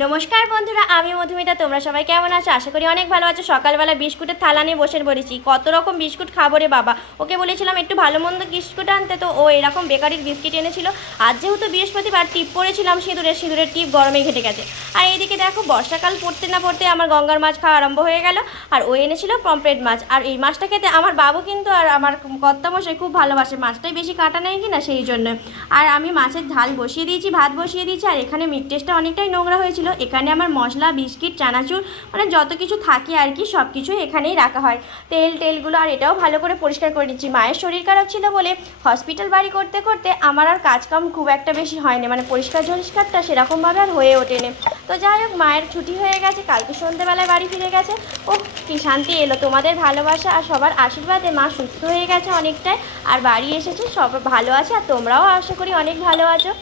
নমস্কার বন্ধুরা, আমি মধুমিতা। তোমরা সবাই কেমন আছো? আশা করি অনেক ভালো আছো। সকালবেলা বিস্কুটের থালা নিয়ে বসে পড়েছি। কত রকম বিস্কুট খাব রে বাবা? ওকে বলেছিলাম একটু ভালো মন্দ বিস্কুট আনতে, তো ও এরকম বেকারির বিস্কিট এনেছিল। আজ যেহেতু বৃহস্পতিবার, টিপ পড়েছিলাম সিঁদুরের সিঁদুরের টিপ গরমে ঘেটে গেছে। আর এইদিকে দেখো, বর্ষাকাল পড়তে না পড়তে আমার গঙ্গার মাছ খাওয়া আরম্ভ হয়ে গেল। আর ও এনেছিল পম্পলেট মাছ। আর এই মাছটা খেতে আমার বাবু কিন্তু আর আমার কর্তামশাই খুব ভালোবাসে। মাছটাই বেশি কাটা নেয় কি না সেই জন্য। আর আমি মাছের ঝাল বসিয়ে দিয়েছি, ভাত বসিয়ে দিয়েছি, আর এখানে মিট টেস্টটা অনেকটাই নোংরা হয়েছিল। এখানে আমার মশলা, বিস্কিট, চানাচুর মানে যত কিছু থাকে আর কি সব কিছুই এখানেই রাখা হয়। তেল টেলগুলো আর এটাও ভালো করে পরিষ্কার করে নিচ্ছি। মায়ের শরীর খারাপ ছিল বলে হসপিটাল বাড়ি করতে করতে আমার আর কাজকাম খুব একটা বেশি হয়নি। মানে পরিষ্কার পরিষ্কারটা সেরকমভাবে আর হয়ে ওঠেনি। তো যাই হোক, মায়ের ছুটি হয়ে গেছে, কালকে সন্ধ্যেবেলায় বাড়ি ফিরে গেছে। ও কি শান্তি এলো। তোমাদের ভালোবাসা আর সবার আশীর্বাদে মা সুস্থ হয়ে গেছে অনেকটাই। আর বাড়ি এসেছে, সব ভালো আছে, আর তোমরাও আশা করি অনেক ভালো আছো।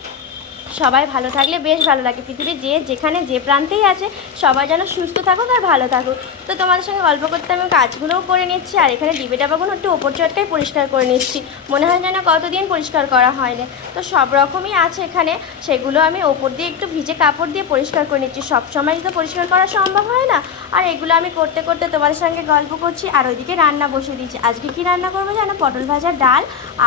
সবাই ভালো থাকলে বেশ ভালো লাগে। পৃথিবীর যে যেখানে যে প্রান্তেই আছে, সবাই যেন সুস্থ থাকুক আর ভালো থাকুক। তো তোমাদের সঙ্গে গল্প করতে আমি কাজগুলোও করে নিচ্ছি, আর এখানে ডিবে ডাবাগুলো একটু ওপর চটকাই পরিষ্কার করে নিচ্ছি। মনে হয় যেন কতদিন পরিষ্কার করা হয়নি। তো সব রকমই আছে এখানে, সেগুলো আমি ওপর দিয়ে একটু ভিজে কাপড় দিয়ে পরিষ্কার করে নিচ্ছি। সব সময় তো পরিষ্কার করা সম্ভব হয় না। আর এগুলো আমি করতে করতে তোমাদের সঙ্গে গল্প করছি, আর ওইদিকে রান্না বসিয়ে দিচ্ছি। আজকে কি রান্না করব জানো? পটল ভাজা, ডাল,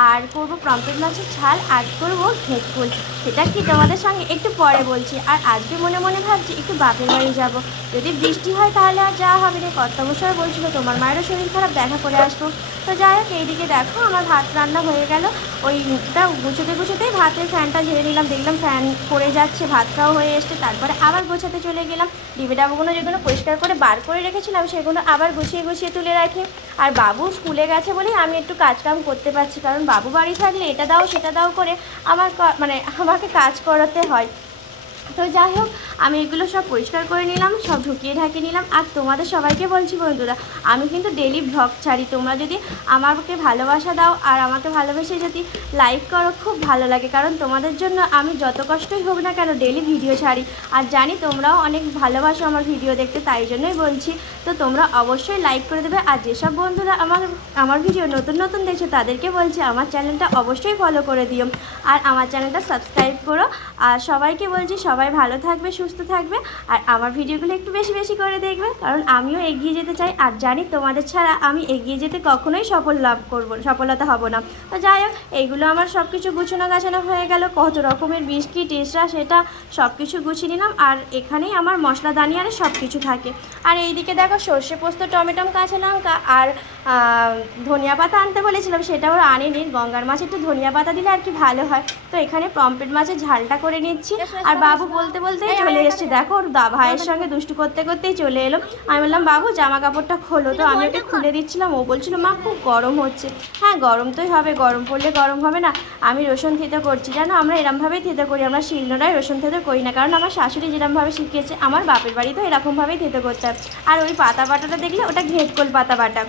আর করব পম্পেট মাছের ঝাল, আর করব ঘেটফুল সেটা কি তোমাদের সঙ্গে? একটু পরে বলছি। আর আজকে মনে মনে ভাবছি একটু বাপের বাড়ি যাব। যদি বৃষ্টি হয় তাহলে আর যাওয়া হবে না। কর্তামশাই বলছিল তোমার মায়েরও শরীর খারাপ, দেখা করে আসব। তো যাই হোক, এইদিকে দেখো আমার ভাত রান্না হয়ে গেল। ওই মুখটা গুছোতে গুছোতেই ভাতের ফ্যানটা ঝেড়ে নিলাম। দেখলাম ফ্যান পড়ে যাচ্ছে ভাতটাও হয়ে এসছে। তারপরে আবার গোছাতে চলে গেলাম। ডিবে ডাবাগুলো যেগুলো পরিষ্কার করে বার করে রেখেছিলাম, সেগুলো আবার গুছিয়ে গুছিয়ে তুলে রাখি। আর বাবু স্কুলে গেছে বলেই আমি একটু কাজকাম করতে পারছি। কারণ বাবু বাড়ি থাকলে এটা দাও, সেটা দাও করে আমার মানে আমাকে কাজ করাতে হয়। তো যাই হোক, আমি এগুলো সব পরিষ্কার করে নিলাম, সব ঢুকিয়ে ঢাকিয়ে নিলাম। আর তোমাদের সবাইকে বলছি বন্ধুরা, আমি কিন্তু ডেলি ভ্লগ ছাড়ি। তোমরা যদি আমাকে ভালোবাসা দাও আর আমাকে ভালোবেসে যদি লাইক করো, খুব ভালো লাগে। কারণ তোমাদের জন্য আমি যত কষ্টই হোক না কেন ডেলি ভিডিও ছাড়ি। আর জানি তোমরাও অনেক ভালোবাসো আমার ভিডিও দেখতে, তাই জন্যই বলছি। তো তোমরা অবশ্যই লাইক করে দেবে। আর যেসব বন্ধুরা আমার আমার ভিডিও নতুন নতুন দেখছ, তাদেরকে বলছি আমার চ্যানেলটা অবশ্যই ফলো করে দিও। আর আমার চ্যানেলটা সাবস্ক্রাইব করো। আর সবাইকে বলছি, সবাই ভালো থাকবে সুস্থ থাকবে আর আমার ভিডিওগুলো একটু বেশি বেশি করে দেখবে কারণ আমিও এগিয়ে যেতে চাই আর জানি তোমাদের ছাড়া আমি এগিয়ে যেতে কখনোই সফল লাভ করব সফলতা হব না। তো যাই হোক এইগুলো আমার সব কিছু গুছানো গাছানো হয়ে গেল কত রকমের বিস্কিট এসরা সেটা সব কিছু গুছিয়ে নিলাম আর এখানেই আমার মশলা দানিয়ারে সব কিছু থাকে। আর এইদিকে দেখো সর্ষে পোস্ত টমেটো কাঁচা লঙ্কা আর ধনিয়া পাতা আনতে বলেছিলাম সেটা ওরা আনেনি গঙ্গার মাছ একটু ধনিয়া পাতা দিলে আর কি ভালো হয়। তো এখানে পম্পেট মাছের ঝালটা করে নিচ্ছি আর বাবু বলতে বলতে চলে এসছে। দেখো ওর দা ভাইয়ের সঙ্গে দুষ্টু করতে করতেই চলে এলো। আমি বললাম বাবু জামা কাপড়টা খোলো তো। আমি ওকে খুলে দিচ্ছিলাম। ও বলছিল মা খুব গরম হচ্ছে। হ্যাঁ গরম তোই হবে গরম পড়লে গরম হবে না। আমি রসুন থেতে করছি। জানো আমরা এরমভাবেই থেতে করি। আমরা শিলনোড়ায় রসুন থেতে করি না। কারণ আমার শাশুড়ি যেরমভাবে শিখিয়েছে আমার বাপের বাড়িতেও এরকমভাবেই থেতে করতে হয় আর ওই পাতা বাটাটা দেখলে ওটা ঘেটকোল পাতা বাটা।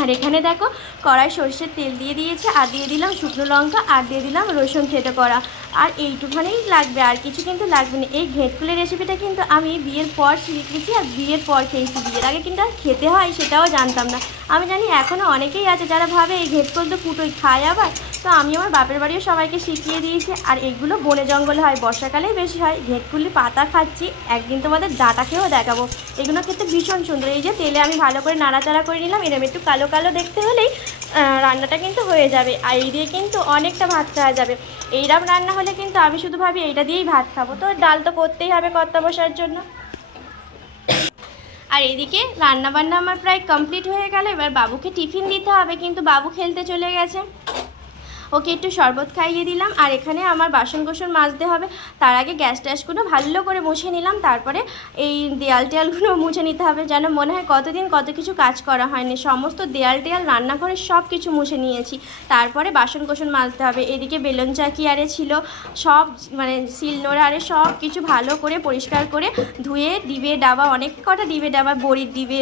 আর এখানে দেখো, কড়াই সর্ষের তেল দিয়ে দিয়েছে, আর দিয়ে দিলাম শুকনো লঙ্কা, আর দিয়ে দিলাম রসুন থেতে করা। আর এইটুখানেই লাগবে, আর কিছু কিন্তু লাগবে না। এই ঘেটকুলের রেসিপিটা কিন্তু আমি বিয়ের পর শিখেছি আর বিয়ের পর খেয়েছি। বিয়ের আগে কিন্তু আর খেতে হয়, সেটাও জানতাম না। আমি জানি এখনও অনেকেই আছে যারা ভাবে এই ঘেটকুল তো ফুটোই, খায় আবার। তো আমি আমার বাপের বাড়িও সবাইকে শিখিয়ে দিয়েছি। আর এগুলো বনে জঙ্গলে হয়, বর্ষাকালেই বেশি হয়। ঘেটকুলি, পাতা খাচ্ছি। একদিন তোমাদের ডাটা খেয়েও দেখাবো। এগুলো খেতে ভীষণ সুন্দর। এই যে তেলে আমি ভালো করে নাড়াচাড়া করে নিলাম। এরম একটু কালো কালো দেখতে হলেই রান্নাটা কিন্তু হয়ে যাবে। আর এই দিয়ে কিন্তু অনেকটা ভাত খাওয়া যাবে। এইরকম রান্না হলে কিন্তু আমি শুধু ভাবি এইটা দিয়েই ভাত খাব। তো ডাল তো করতেই হবে কর্তা বসার জন্য। আর এদিকে রান্না বান্না আমার প্রায় কমপ্লিট হয়ে গেল। এবার বাবুকে টিফিন দিতে হবে। কিন্তু বাবু খেলতে চলে গেছে। ওকে একটু শরবত খাইয়ে দিলাম, আর এখানে আমার বাসন কোসন মাজতে হবে। তার আগে গ্যাস ট্যাসগুলো ভালো করে মুছে নিলাম, তারপরে এই দেয়াল টেয়ালগুলো মুছে নিতে হবে যেন মনে হয় কতদিন কত কিছু কাজ করা হয়নি। সমস্ত দেয়াল টেয়াল, রান্নাঘরে সব কিছু মুছে নিয়েছি। তারপরে বাসন কোসন মাজতে হবে। এদিকে বেলুন চাকি আরে ছিল, সব মানে শিলনোড়া আরে সব কিছু ভালো করে পরিষ্কার করে ধুয়ে, ডিবে, ডাবা, অনেক কটা ডিবে, ডাবা, বড়ির ডিবে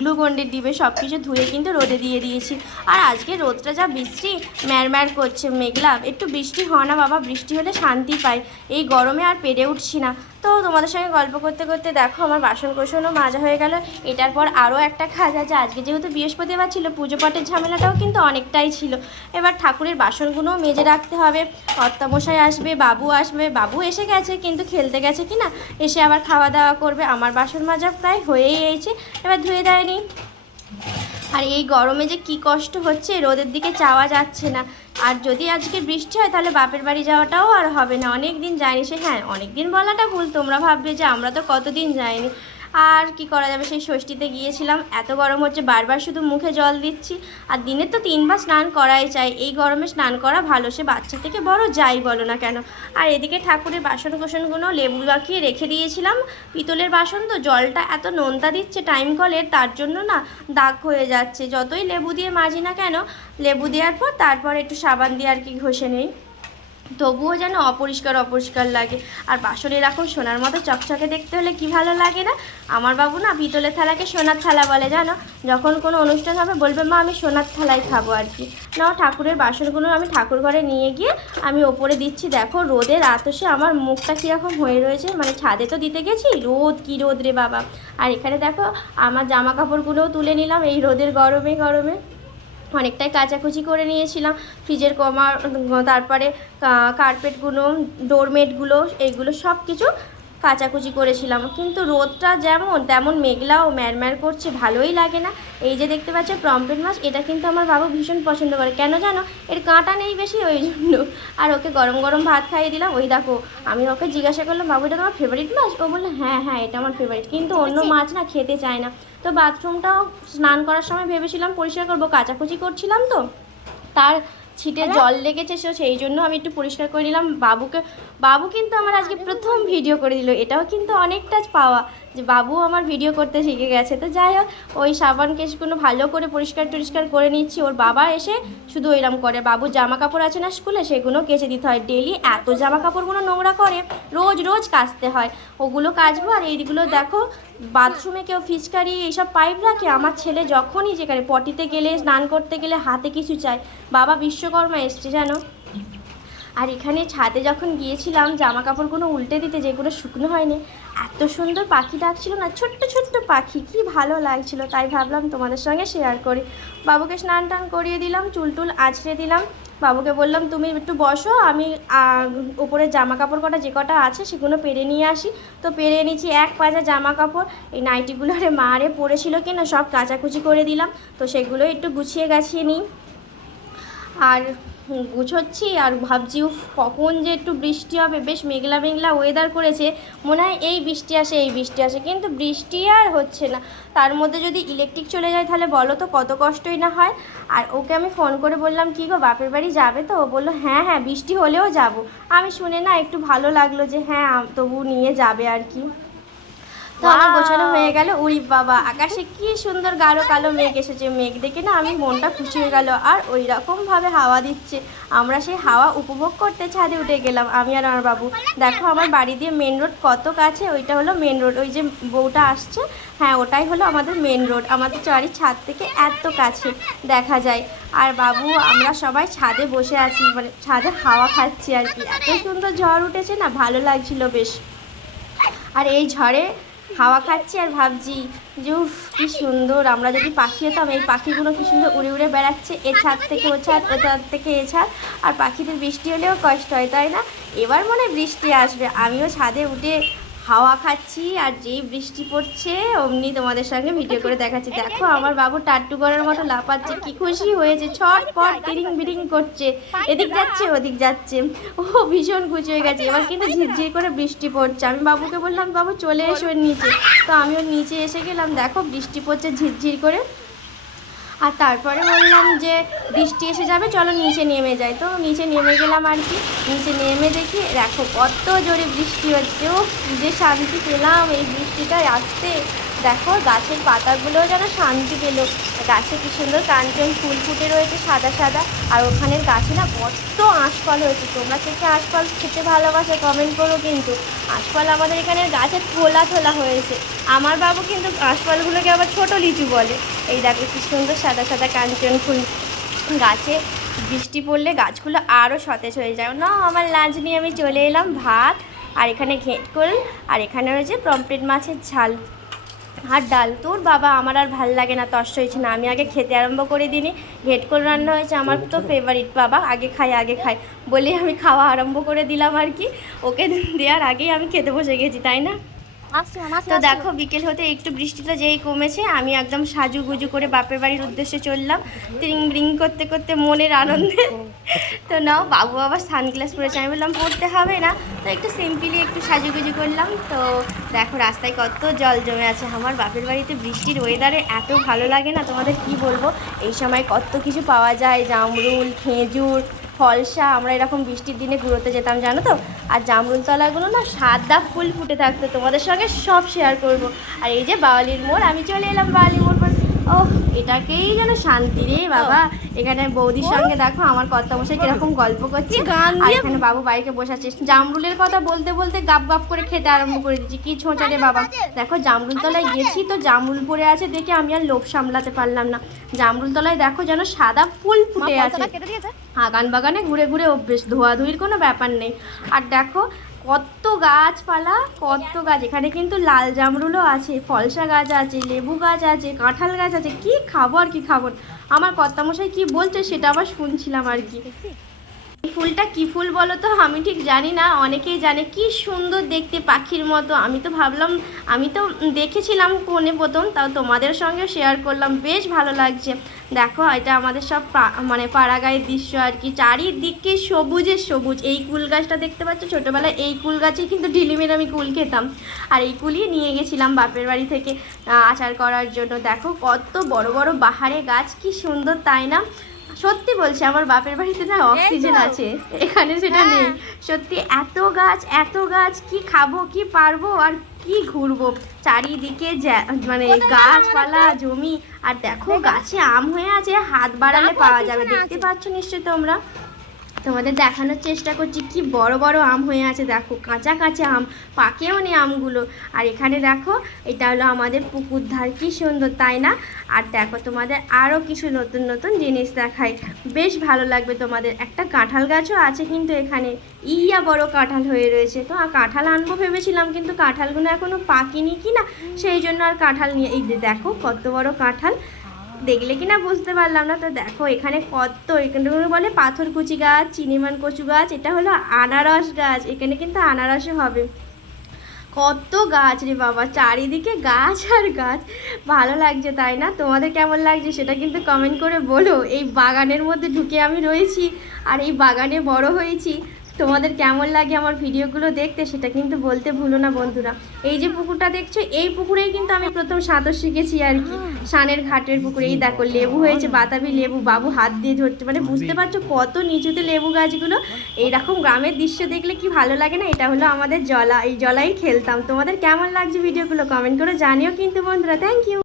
গ্লুকন্ডির ডিবে সব কিছু ধুয়ে কিন্তু রোদে দিয়ে দিয়েছি। আর আজকে রোদটা যা বৃষ্টি, ম্যারম্যার করছে মেঘলা। একটু বৃষ্টি হয় না বাবা, বৃষ্টি হলে শান্তি পাই। এই গরমে আর পেরে উঠছি না। তো তোমাদের সঙ্গে গল্প করতে করতে দেখো আমার বাসন কোষণও মাজা হয়ে গেল। এটার পর আরও একটা কাজ আছে। আজকে যেহেতু বৃহস্পতিবার ছিল পুজো পাঠের ঝামেলাটাও কিন্তু অনেকটাই ছিল। এবার ঠাকুরের বাসনগুলোও মেজে রাখতে হবে। কর্তামশাই আসবে, বাবু আসবে। বাবু এসে গেছে, কিন্তু খেলতে গেছে কি না এসে আবার খাওয়া দাওয়া করবে। আমার বাসন মাজা প্রায় হয়েই এসেছে। এবার ধুয়ে দেয়নি। আর এই গরমে যে কি কষ্ট হচ্ছে রোদের দিকে চাওয়া যাচ্ছে না। আর যদি আজকে বৃষ্টি হয়, তাহলে বাপের বাড়ি যাওয়াটাও আর হবে না। অনেক দিন যায়নি সে হ্যাঁ অনেক দিন বলাটা ভুল। তোমরা ভাববে যে আমরা তো কতদিন যাইনি। আর কি করা যাবে? সেই ষষ্ঠীতে গিয়েছিলাম। এত গরম হচ্ছে, বারবার শুধু মুখে জল দিচ্ছি। আর দিনে তো তিনবার স্নান করাই চাই। এই গরমে স্নান করা ভালো। সে বাচ্চা থেকে বড় যাই বলো না কেন। আর এদিকে ঠাকুরের বাসন কোসনগুলো লেবু মাখিয়ে রেখে দিয়েছিলাম। পিতলের বাসন তো জলটা এত নোনতা দিচ্ছে টাইম কলের, তার জন্য না দাগ হয়ে যাচ্ছে। যতই লেবু দিয়ে মাজি না কেন, লেবু দেওয়ার পর তারপর একটু সাবান দিয়ে আর কি ঘষে নেই। তবুও যেন অপরিষ্কার অপরিষ্কার লাগে। আর বাসন এরকম সোনার মতো চকচকে দেখতে হলে কি ভালো লাগে না? আমার বাবু না পিতলের থালাকে সোনার থালা বলে, জানো? যখন কোনো অনুষ্ঠান হবে, বলবে, মা, আমি সোনার থালায় খাব আর কি। না ঠাকুরের বাসনগুলো আমি ঠাকুর ঘরে নিয়ে গিয়ে আমি ওপরে দিচ্ছি। দেখো, রোদের আতসে আমার মুখটা কীরকম হয়ে রয়েছে। মানে ছাদে তো দিতে গেছি? রোদ কী রোদ রে বাবা। আর এখানে দেখো, আমার জামা কাপড়গুলোও তুলে নিলাম এই রোদের গরমে গরমে। অনেকটাই কাচাকুচি করে নিয়েছিলাম। ফ্রিজের কমার তারপরে কার্পেটগুলো ডোরমেটগুলো এইগুলো সব কিছু কাচাকুচি করেছিলাম। কিন্তু রোদটা যেমন তেমন মেঘলা ও ম্যারম্যার করছে ভালোই লাগে না। এই যে দেখতে পাচ্ছ প্রম্পেট মাছ এটা কিন্তু আমার বাবু ভীষণ পছন্দ করে। কেন জানো? এর কাঁটা নেই বেশি ওই জন্য। আর ওকে গরম গরম ভাত খাইয়ে দিলাম। ওই দেখো আমি ওকে জিজ্ঞাসা করলাম বাবু এটা তোমার ফেভারিট মাছ? ও বলল হ্যাঁ হ্যাঁ এটা আমার ফেভারিট কিন্তু অন্য মাছ না খেতে চায় না। তো বাথরুমটাও স্নান করার সময় ভেবেছিলাম পরিষ্কার করব। কাচাকুচি করছিলাম তো। তার ছিটে জল লেগেছে সো সেই জন্য আমি একটু পরিষ্কার করে নিলাম। বাবুকে বাবু কিন্তু আমার আজকে প্রথম ভিডিও করে দিল। এটাও কিন্তু অনেকটা পাওয়া। যে বাবু আমার ভিডিও করতে শিখে গেছে। তো যাই হোক, ওই সাবান কেসগুলো ভালো করে পরিষ্কার টরিষ্কার করে নিচ্ছি। ওর বাবা এসে শুধু এরম করে, বাবু জামা কাপড় আছে না স্কুলে? সেগুলো কেচে দিতে হয়। ডেলি এত জামা কাপড়গুলো নোংরা করে, রোজ রোজ কাচতে হয়। ওগুলো কাচবো আর এইগুলো দেখো, বাথরুমে কেউ ফিচকারি এইসব পাইপ রাখে? আমার ছেলে যখনই যেখানে পটিতে গেলে, স্নান করতে গেলে হাতে কিছু চায়। বাবা বিশ্বকর্মা এসছে, জানো? আর এখানে ছাদে যখন গিয়েছিলাম জামা কাপড় কোনো উল্টে দিতে, যেগুলো শুকনো হয়নি, এত সুন্দর পাখি ডাকছিল না, ছোট্ট ছোট্ট পাখি, কি ভালো লাগছিল। তাই ভাবলাম তোমাদের সঙ্গে শেয়ার করি। বাবুকে স্নান টান করিয়ে দিলাম, চুল টুল আছড়ে দিলাম। বাবুকে বললাম, তুমি একটু বসো, আমি উপরে জামা কাপড় কটা, যে কটা আছে, সেগুলো পেরে নিয়ে আসি। তো পেরে নিয়েছি এক পাজা জামা কাপড় এই নাইটিগুলো রে মারে পড়েছিল কি না সব কাচাকুচি করে দিলাম। তো সেগুলো একটু গুছিয়ে গাছিয়ে নিই। আর গুছোচ্ছি আর ভাবছি, উফ, কখন যে একটু বৃষ্টি হবে। বেশ মেঘলা মেঘলা ওয়েদার করেছে। মনে হয় এই বৃষ্টি আসে, এই বৃষ্টি আসে। কিন্তু বৃষ্টি আর হচ্ছে না। তার মধ্যে যদি ইলেকট্রিক চলে যায় তাহলে বলো তো, কত কষ্টই না হয়। আর ওকে আমি ফোন করে বললাম, কি গো, বাপের বাড়ি যাবে তো? বলল হ্যাঁ হ্যাঁ বৃষ্টি হলেও যাব। আমি শুনে না একটু ভালো লাগল যে হ্যাঁ তবু নিয়ে যাবে আর কি। তো আমার গোছানো হয়ে গেল উড়ি বাবা আকাশে কি সুন্দর গাঢ় কালো মেঘ এসেছে। মেঘ দেখে না আমি মনটা খুশি হয়ে গেল আর ওই রকম ভাবে হাওয়া দিচ্ছে। আমরা সেই হাওয়া উপভোগ করতে ছাদে উঠে গেলাম আমি আর আমার বাবু। দেখো আমার বাড়ি দিয়ে মেন রোড কত কাছে ওইটা হলো মেন রোড ওই যে বউটা আসছে হ্যাঁ ওটাই হলো আমাদের মেন রোড আমাদের বাড়ির ছাদ থেকে এত কাছে দেখা যায়। আর বাবু আমরা সবাই ছাদে বসে আছি মানে ছাদে হাওয়া খাচ্ছি আর কি। এত সুন্দর ঝড় উঠেছে না ভালো লাগছিল বেশ। আর এই ঝড়ে হাওয়া খাচ্ছি আর ভাবছি যে, উফ, কি সুন্দর। আমরা যদি পাখি হতাম, এই পাখিগুলো কি সুন্দর উড়ে উড়ে বেড়াচ্ছে। এ ছাদ থেকে ও ছাদ ও ছাদ থেকে এ ছাদ। আর পাখিদের বৃষ্টি হলেও কষ্ট হয়, তাই না? এবার মনে বৃষ্টি আসবে। আমিও ছাদে উঠে হাওয়া খাচ্ছি আর যেই বৃষ্টি পড়ছে, অমনি তোমাদের সঙ্গে ভিডিও করে দেখাচ্ছি। দেখো, আমার বাবু টাট্টু করার মতো লাফাচ্ছে, কি খুশি হয়েছে। ছটপট টিরিং বিরিং করছে। এদিক যাচ্ছে, ওদিক যাচ্ছে। ও, ভীষণ খুশি হয়ে গেছে। এবার কিন্তু ঝিরঝির করে বৃষ্টি পড়ছে। আমি বাবুকে বললাম, বাবু, চলে এসো নিচে। তো আমি ওর নিচে এসে গেলাম। দেখো, বৃষ্টি পড়ছে ঝিরঝির করে। আর তারপরে বললাম যে বৃষ্টি এসে যাবে, চলো নিচে নেমে যাই। তো নিচে নেমে গেলাম আর কি, নিচে নেমে দেখি, দেখো কত জোরে বৃষ্টি হচ্ছে ও যে শান্তি পেলাম এই বৃষ্টিটায় আসতে। দেখো, গাছের পাতাগুলোও যেন শান্তি পেল। গাছে কি সুন্দর কাঞ্চন ফুল ফুটে রয়েছে সাদা সাদা। আর ওখানের গাছে না কত আঁশফল হয়েছে। তোমরা কে আঁশফল খেতে ভালোবাসো কমেন্ট করো কিন্তু। আঁশফল আমাদের এখানে গাছে থোলা থোলা হয়েছে। আমার বাবু কিন্তু আঁশফলগুলোকে আবার ছোট লিচু বলে। এই দেখো কি সুন্দর সাদা সাদা কাঞ্চন ফুল। গাছে বৃষ্টি পড়লে গাছগুলো আরও সতেজ হয়ে যায়। না, আমার লাঞ্চ নিয়ে আমি চলে এলাম ভাত আর এখানে ঘেঁটকোল আর এখানে রয়েছে পমপ্লেট মাছের ঝাল। আর ডাল। তোর বাবা আমার আর ভালো লাগে না তষ্ট হয়েছে না। আমি আগে খেতে আরম্ভ করে দিনই করে রান্না হয়েছে, আমার তো ফেভারিট বাবা। আগে খাই আগে খাই বলে আমি খাওয়া আরম্ভ করে দিলাম আর কি। ওকে দেওয়ার আগেই আমি খেতে বসে গেছি, তাই না? তো দেখো বিকেল হতে একটু বৃষ্টিটা যেই কমেছে আমি একদম সাজুগুজু করে বাপের বাড়ির উদ্দেশ্যে চললাম। ত্রিং ব্রিং করতে করতে মনের আনন্দে। তো নাও বাবু আবার সানগ্লাস পরেছে। আমি বললাম পড়তে হবে না। তো একটু সিম্পলি একটু সাজুগুজু করলাম। তো দেখো রাস্তায় কত জল জমে আছে। আমার বাপের বাড়িতে বৃষ্টির ওয়েদারে এত ভালো লাগে না। তোমাদের কি বলব? এই সময় কত কিছু পাওয়া যায়। জামরুল খেজুর ফলসা আমরা এরকম বৃষ্টির দিনে ঘুরোতে যেতাম জানো তো? আর জামরুলতলাগুলো না সাদা ফুল ফুটে থাকতো। তোমাদের সঙ্গে সব শেয়ার করব। আর এই যে বাওয়ালির মোড় আমি চলে এলাম বাওয়ালি মোড় পর। ও এটাকেই যেন শান্তি রে বাবা। এখানে বৌদির সঙ্গে দেখো আমার কর্তা মশাই কীরকম গল্প করছে। গান এখানে বাবু বাইকে বসে আছে। জামরুলের কথা বলতে বলতে গাপ গাপ করে খেতে আরম্ভ করে দিচ্ছি কি ছোঁচা রে বাবা। দেখো জামরুলতলায় গেছি তো জামরুল পড়ে আছে দেখে আমি আর লোভ সামলাতে পারলাম না। জামরুলতলায় দেখো যেন সাদা ফুল ফুটে আছে। আগান বাগানে ঘুরে ঘুরে অভ্যেস, ধোয়াধুয়ির কোনো ব্যাপার নেই। আর দেখো, কত গাছপালা, কত গাছ। এখানে কিন্তু লাল জামরুলও আছে, ফলসা গাছ আছে, লেবু গাছ আছে, কাঁঠাল গাছ আছে। কি খাব আর কি খাব আমার কর্তামশাই কি বলছে সেটা আবার শুনছিলাম আর কি। ফুলটা কি ফুল বলো তো? আমি ঠিক জানি না। অনেকেই জানে, কি সুন্দর দেখতে পাখির মতো। আমি তো ভাবলাম, আমি তো দেখেছিলাম কোনে প্রথম, তাও তোমাদের সঙ্গে শেয়ার করলাম। বেশ ভালো লাগছে। দেখো, এটা আমাদের সব মানে পাড়াগাঁয়ের দৃশ্য আর কি। চারিদিকে সবুজের সবুজ। এই কুল গাছটা দেখতে পাচ্ছ? ছোটোবেলায় এই কুল গাছেই কিন্তু ঢিলিমের আমি কুল খেতাম। আর এই কুলই নিয়ে গেছিলাম বাপের বাড়ি থেকে আচার করার জন্য। দেখো, কত বড় বড় বাহারে গাছ, কি সুন্দর, তাই না? সত্যি বলছি আমার বাপের বাড়িতে না অক্সিজেন আছে এখানে সেটা হ্যাঁ। নেই। সত্যি এত গাছ এত গাছ কি খাব কি পারব আর কি ঘুরবো? চারিদিকে মানে গাছপালা জমি আর দেখো গাছে আম হয়ে আছে হাত বাড়ালে পাওয়া যাবে দেখতে। পাচ্ছ নিশ্চয়ই তোমরা? তোমাদের দেখানোর চেষ্টা করছি, কি বড় বড় আম হয়ে আছে, দেখো, কাঁচা কাঁচা আম, পাকেও নি আমগুলো। আর এখানে দেখো, এটা হলো আমাদের পুকুর ধার, কি সুন্দর, তাই না? আর দেখো, তোমাদের আরও কিছু নতুন নতুন জিনিস দেখাই। বেশ ভালো লাগবে তোমাদের। একটা কাঁঠাল গাছও আছে কিন্তু এখানে। ইয়া, বড় কাঁঠাল হয়ে রয়েছে। তো আর কাঁঠাল আনব ভেবেছিলাম, কিন্তু কাঁঠালগুলো এখনও পাকিনি কি না সেই জন্য আর কাঁঠাল নিয়ে এই দেখো, কত বড় কাঁঠাল। দেখলে কি না বুঝতে পারলাম না। তো দেখো, এখানে কত, এখানে বলে পাথরকুচি গাছ, চিনিমান কচু গাছ, এটা হলো আনারস গাছ, এখানে কিন্তু আনারসও হবে। কত গাছ রে বাবা, চারিদিকে গাছ আর গাছ, ভালো লাগছে তাই না? তোমাদের কেমন লাগছে সেটা কিন্তু কমেন্ট করে বলো। এই বাগানের মধ্যে ঢুকে আমি রয়েছি, আর এই বাগানে বড় হয়েছি। তোমাদের কেমন লাগে আমার ভিডিওগুলো দেখতে সেটা কিন্তু বলতে ভুলো না বন্ধুরা। এই যে পুকুরটা দেখছ এই পুকুরেই কিন্তু আমি প্রথম সাঁতার শিখেছি আর কি। সানের ঘাটের পুকুরে এই দেখো লেবু হয়েছে বাতাবি লেবু বাবু হাত দিয়ে ধরছে মানে বুঝতে পারছ কত নিচুতে লেবু গাছগুলো। এইরকম গ্রামের দৃশ্য দেখলে কি ভালো লাগে না? এটা হলো আমাদের জলা এই জলাই খেলতাম। তোমাদের কেমন লাগছে ভিডিওগুলো কমেন্ট করে জানিও কিন্তু বন্ধুরা। Thank you